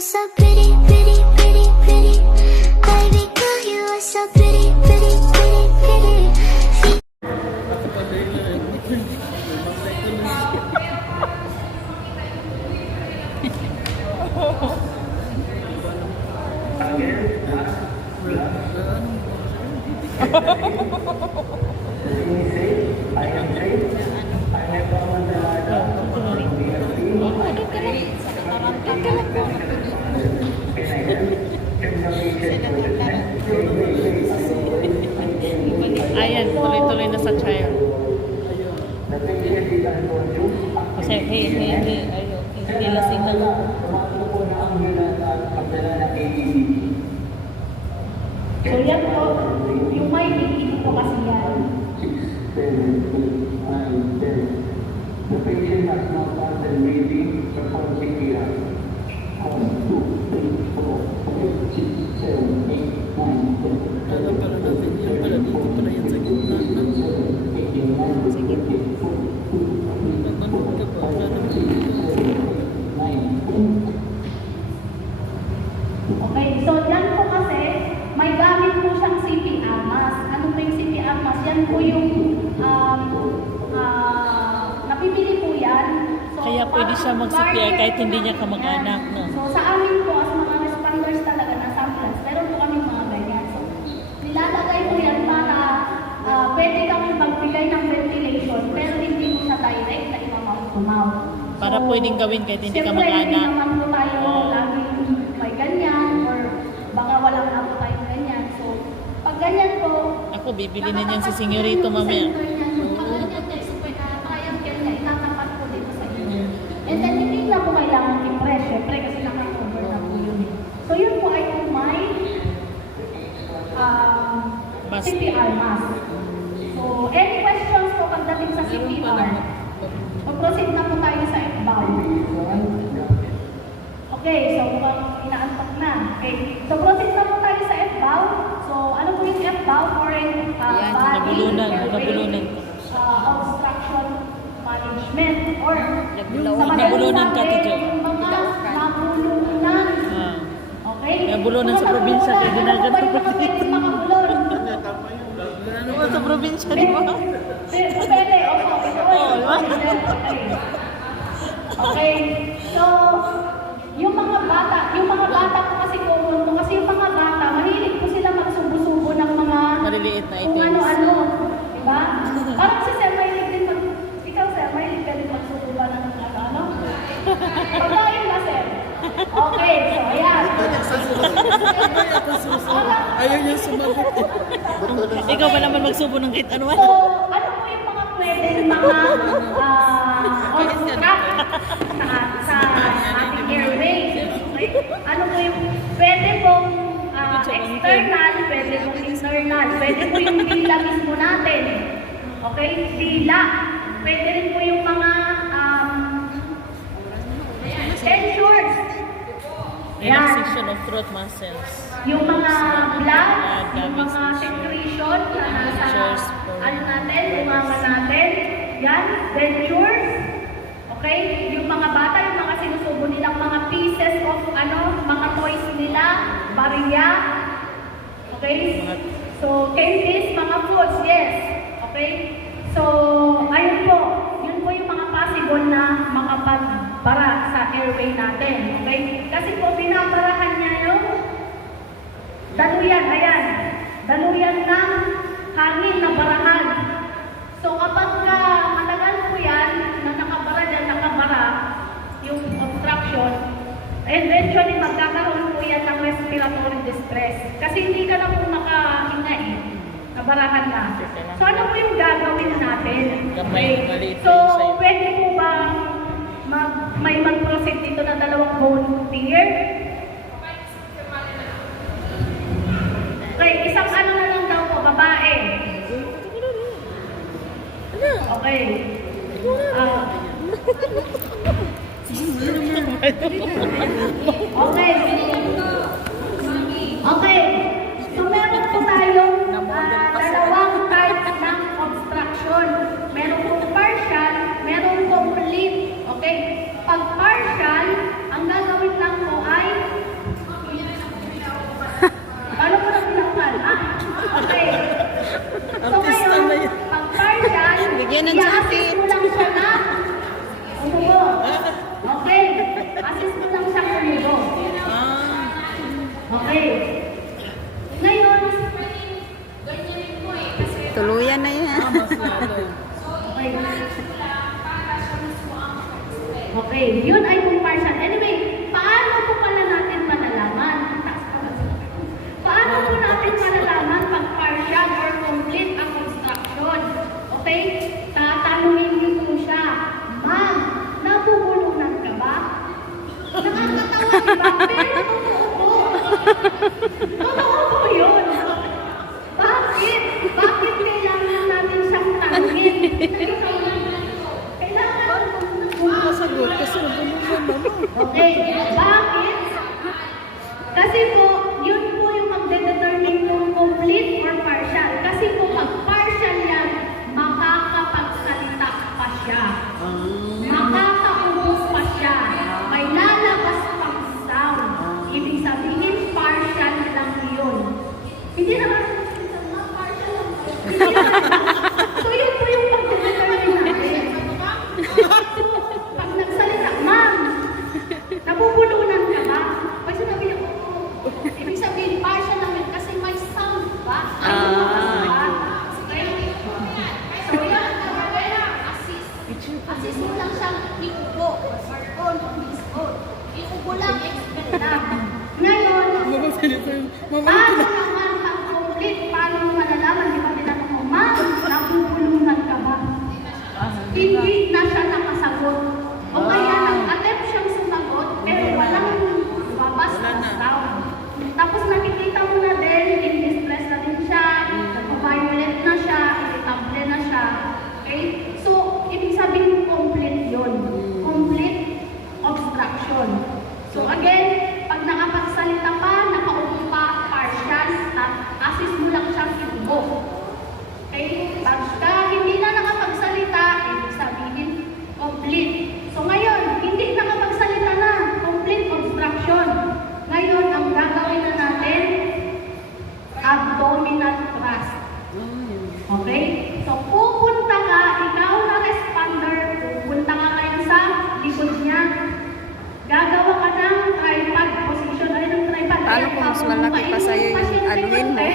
are so pretty, pretty, pretty, pretty. Baby girl, you are so pretty, pretty, pretty, pretty. Ayan, tuloy-tuloy na sa child. Kasi, hey, ayun, hindi lasing na lang. So yan po, yung may iitin po kasi yan. The patient has not started breathing before CPR. 1, 2, 3, 4, 5, 6, 7, 8, 9, 10. Alam pala natin yan pala dito pala yan sa gitna. Sa gitna. Nanonood ka ba? Wala naman dito. Okay, so yan po kasi, may gamit po siyang CPR mask. Ano po yung CPR mask? Yan po yung napipili po yan. So, Kaya pwede siya mag-CPR kahit hindi niya kamag-anak, no? So sa amin po, as mga responders talaga na ambulance, meron po kami mga ganyan. So, nilalagay po yan para pwede kami magbigay ng ventilation, pero hindi mo siya direct na imamount to mouth. Para pwedeng gawin kahit hindi Siyempre, hindi kamag-anak. naman po tayo laging may ganyan, or baka walang na po tayong ganyan. So, pag ganyan po, Ako, bibili na niyan si Senyorito mamaya. And then, hindi na po kailangan i-press, syempre, kasi naka-cover na po yun. So, yun po ay kung may Mask. CPR mask. So, any questions po pagdating sa CPR? Proceed na po tayo sa F-bound. Okay, so mukhang inaantok na. Okay, so proceed na po tayo sa F-bound. So, ano po yung F-bound? Foreign nabulunan, nabulunan. Obstruction management or Nabulunan ka, teacher. yung mga nabulunan. Okay? Nabulunan sa probinsya, kaya ginagat ko pa dito. Ano ba sa probinsya, di ba? Pwede, okay. So, yung mga bata po kasi common po, kasi yung mga bata, mahilig po sila magsubo-subo ng mga Maliliit na kung items. ano-ano. Diba? Parang si Sir, mahilig din ikaw Sir, mahilig ka din magsubo ba ng ano-ano? Pagkain na Sir. Okay, so ayan. Ayaw niya sumagot. Ikaw ba naman magsubo ng kahit ano? So, ano po yung mga pwedeng mga obstruct sa ating airways? Okay? Ano po yung pwede pong external, pwede pong internal, pwede po yung dila mismo natin. Okay? Dila. Pwede rin po yung mga dentures. Relaxation of throat muscles. Yung mga blood, yung mga secretion na nasa ano natin, bunganga natin, yan, dentures, okay? Yung mga bata, yung mga sinusubo nilang mga pieces of mga toys nila, barya, okay? So, candies, mga foods, yes, okay? So, ayun po, yun po yung mga possible na makapagbara sa airway natin, okay? Kasi po, binabarahan niya yung daluyan, ayan. Daluyan ng hangin na barahan. So kapag matagal po yan, na nakabara, yung obstruction, eventually magkakaroon po yan ng respiratory distress. Kasi hindi ka na po makahinga eh. Nabarahan na. So ano po yung gagawin natin? So pwede po ba may mag-proceed dito na dalawang bone tier? Okay, isang ano na lang daw po, babae. Okay. Okay. Okay. So meron po tayong dalawang types ng obstruction. Meron po partial, meron complete. Okay? Pag partial, ang gagawin lang po ay assist mo lang siyang umubo. Ah, Okay. Ngayon, Tuluyan na yan. mas lalo. okay. Okay, yun ay kung partial. Anyway, paano po pala natin malalaman? Paano po natin malalaman pag partial or complete ang construction? Okay? Tatanungin niyo po siya, Ma'am, nabubulunan ka ba? Nakakatawa, di ba? Pero totoo po. Totoo po yun. Bakit? Bakit kailangan natin siyang tanungin? Kailangan Masagot kasi nabulunan na. okay, bakit? Kasi po, yun po yung magde-determine kung complete or partial. Kasi po, pag partial yan, makakapagsalita pa siya. Makakaubos pa siya. May lalabas pang sound. Ibig sabihin, partial lang yun. Hindi naman, partial lang. So, yun po yung pag-determine natin. So, pag nagsalita, Ma'am, nabubulunan ka ba? Pag sinabi niya, oo. Ibig sabihin, partial lang yun kasi may sound ba? Okay? So, yan. Assist mo lang siyang iubo. Smartphone, phone. Iubo lang, expect lang. Ngayon, paano naman ang complete? Paano mo malalaman? Di ba tinanong mo, Ma'am, nabubulunan ka ba? Hindi na siya nakasagot. O kaya nag-attempt siyang sumagot, pero walang babas na sound. Tapos nakikita mo na din, in distress na din siya, nagpa-violent na siya, irritable na siya. Okay? So, ibig sabihin complete yun. Complete obstruction. So again, pag nakapagsalita pa, nakaupo pa, partial, assist mo lang siyang iubo. Okay? Pagka hindi na nakapagsalita, ibig sabihin, complete. So ngayon, hindi nakapagsalita na, complete obstruction. Ngayon, ang gagawin na natin, abdominal thrust. Okay? So pupunta ka, ikaw na responder, pupunta ka kayo sa likod niya. Gagawa ka ng tripod position. Ano yung tripod? Paano kung mas malaki pa sa'yo yung anuhin mo?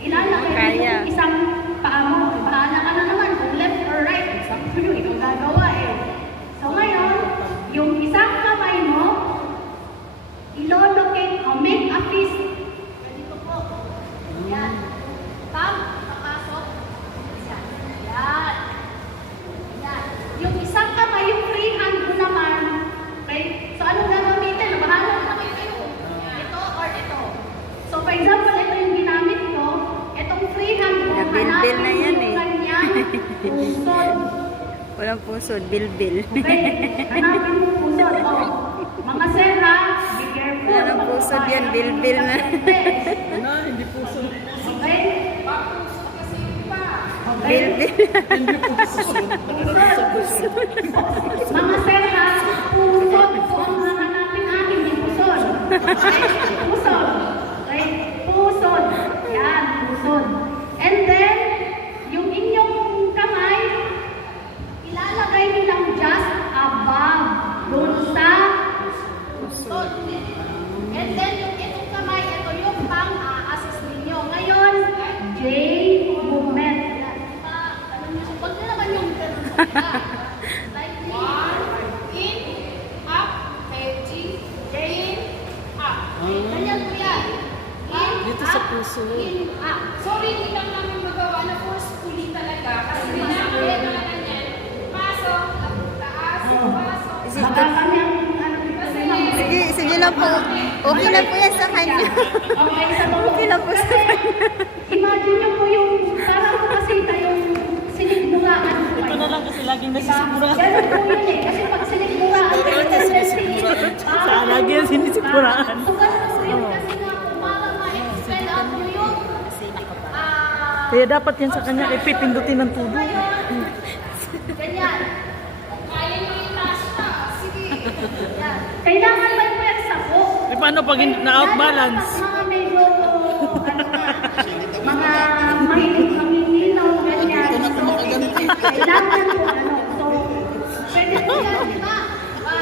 Ilalagay mo Kaya. yung isang paa mo. Bahala ka na naman kung left or right. Sabi ko yung ikaw gagawa eh. So ngayon, yung isang kamay mo, ilolocate o make a fist. Ganito po. Yan. Pam, papasok. Yan. Yan. Yan. Yung isang kamay, yung free hand mo naman. Okay? So anong gagamitin? Bahala na kayo. Ito or ito. So for example, ito yung ginamit ko. Itong free hand mo, Nabilbil na yan yung eh. kanyang pusod. Walang pusod, bilbil. Okay? Hanapin mo pusod. Oh. Mga sera, be careful. Walang pusod yan, bilbil na. Ano, hindi puso. Okay? Okay? Bilbil. Mga sera, pusod po ang hahanapin natin, hindi pusod. Okay? Pusod. Okay? Pusod. Yan, pusod. And then, yung inyong kamay, ilalagay nilang just above doon sa pusod. And then, yung itong kamay, ito yung pang-assist ninyo. Ngayon, J movement. Huwag na naman yung ganun sa iba. Like in, up, G, in, up. Ganyan po yan. In, Dito sa up, puso. in, up. Sorry, hindi lang namin magawa na forcefully talaga. Kasi pinapagay na ganyan. Pasok, taas, pasok. Baka kanyang, ano dito sa mga- Sige, sige lang po. Okay na po yan sa kanya. Okay, sa loob. Okay lang po sa Kasi, imagine nyo po yung, parang po kasi kayong sinigmuraan po Ito kayo. na lang kasi laging Diba? nasisigura. Ganun po yun eh. Kasi pag sinigmuraan kayo, sinisiguraan. Saan lagi yan sinisiguraan? So, ganun po yun kasi nga po, para ma-expel out nyo yung Kaya dapat yan sa kanya, ipipindutin ng tubo. ganyan. Kaya mo yung taas na. Sige. Yan. Kailangan may pwersa po. Eh, paano pag na-outbalance? Mga medyo, ano na, mga mahilig maminginaw, ganyan. So, kailangan po, ano, so, pwede po yan, di ba? Diba?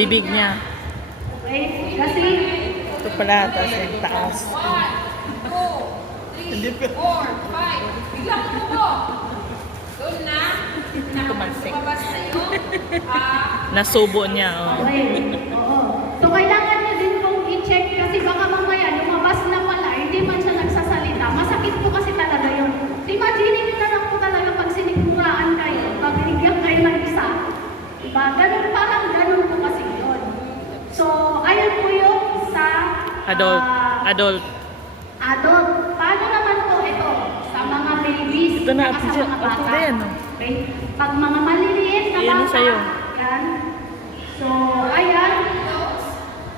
bibig niya. Okay? Kasi, Ito pala, tapos yung taas. 1, 2, 3, 4, 5. Biglang mo. Doon na. Tumalsik. Lumabas na yun. Nasubo niya. Oh. okay. Oo. So, kailangan niyo din pong i-check kasi baka mamaya lumabas na pala, hindi man siya nagsasalita. Masakit po kasi talaga yun. So, imagine niyo na lang po talaga pag siniguraan kayo, pag binigyan kayo ng isa. Diba? Ganun, parang ganun po kasi yun. So, ayun po yung sa Adult. ah, Adult. adult. Paano naman po ito? Sa mga babies, Ito na, saka sa teacher. mga Ito bata. din, oh. Okay? Pag mga maliliit na Ayan, bata, sa'yo. yan. So, ayan.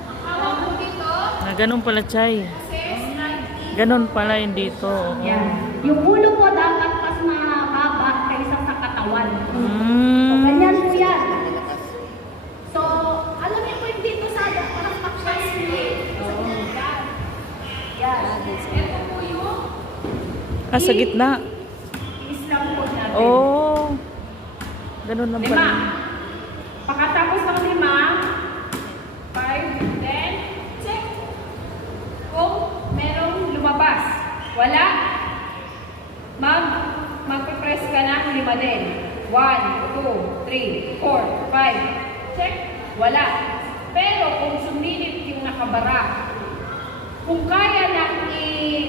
Ang hawak mo dito. Na ganun pala, Chay. Ganun pala yung dito. Oh. Yan. Yung ulo po dapat mas mababa kaysa sa katawan. So, Mm. ganyan po yan. So, alam niyo po yung dito sa parang paklas niyo. Yan. Ito po yung Ah, sa gitna. Islam po natin. Oh. Ganun lang 5. pala. Pagkatapos ng 5, 10, check. Kung merong lumabas, wala, magpe-press ka ng 5 din. 1, 2, 3, 4, 5. Check. Wala. Pero kung sumilip yung nakabara, kung kaya nang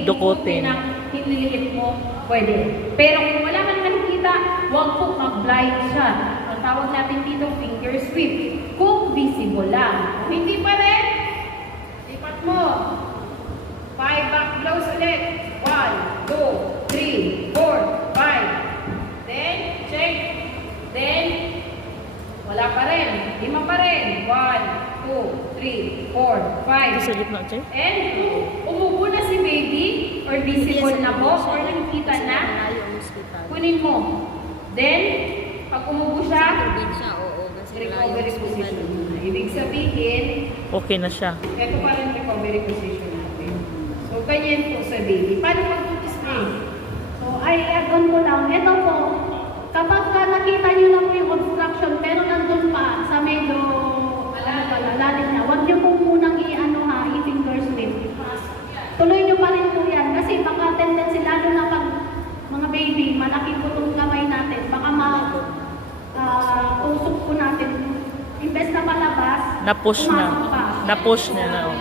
Dukutin. ng hinililit mo, pwede. Pero kung wala man nakikita, huwag po mag-blind siya. Ang tawag natin dito, finger sweep. Kung visible lang. Kung hindi pa rin, lipat mo. 5 back blows ulit. 1, 2, 3, 4, 5. Then, check. Then, wala pa rin. 5 pa rin. 1, 2, 3, 4, 5. Ito sa gitna, Chay. And kung umubo na si baby, or visible na po, or nakikita na, kunin mo. Then, pag umubo siya, recovery position. Ibig sabihin, Okay na siya. ito pa rin recovery position natin. So, ganyan po sa baby. Paano mag-display? So, ay add-on ko lang. Ito po, kapag nakita niyo na po yung obstruction, pero nandun pa sa medyo lalim niya, huwag niyo po munang i-finger sweep. Tuloy niyo pa rin po yan. Kasi baka tendency, lalo na pag mga baby, malaki po itong kamay natin. Baka tusok po natin. Imbes na palabas, Na-push na. pumasok pa. Na-push niya na. Oh.